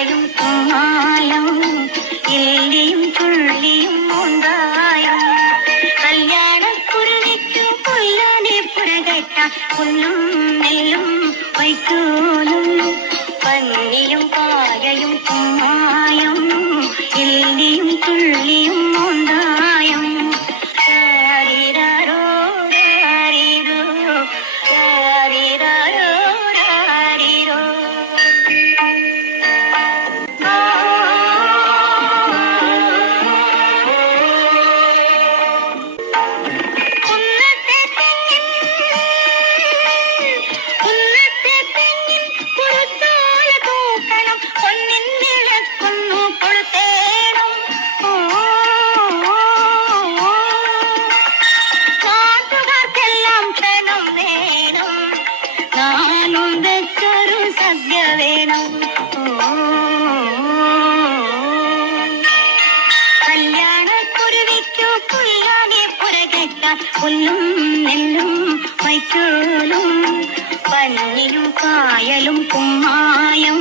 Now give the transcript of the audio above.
കായയും കുമ്മായം എല്ലിയും ചുള്ളിയും മുണ്ടായം കല്യാണക്കുരുവിക്കും കൊല്ലാനെ പുറകെട്ട പുല്ലും നെല്ലും വൈക്കോലും പന്നിയും കായയും കുമ്മായം എല്ലിയും ചുള്ളിയും മുണ്ടായം പുല്ലും നെല്ലും വൈക്കോലും പന്നിയും കായലും കുമ്മായം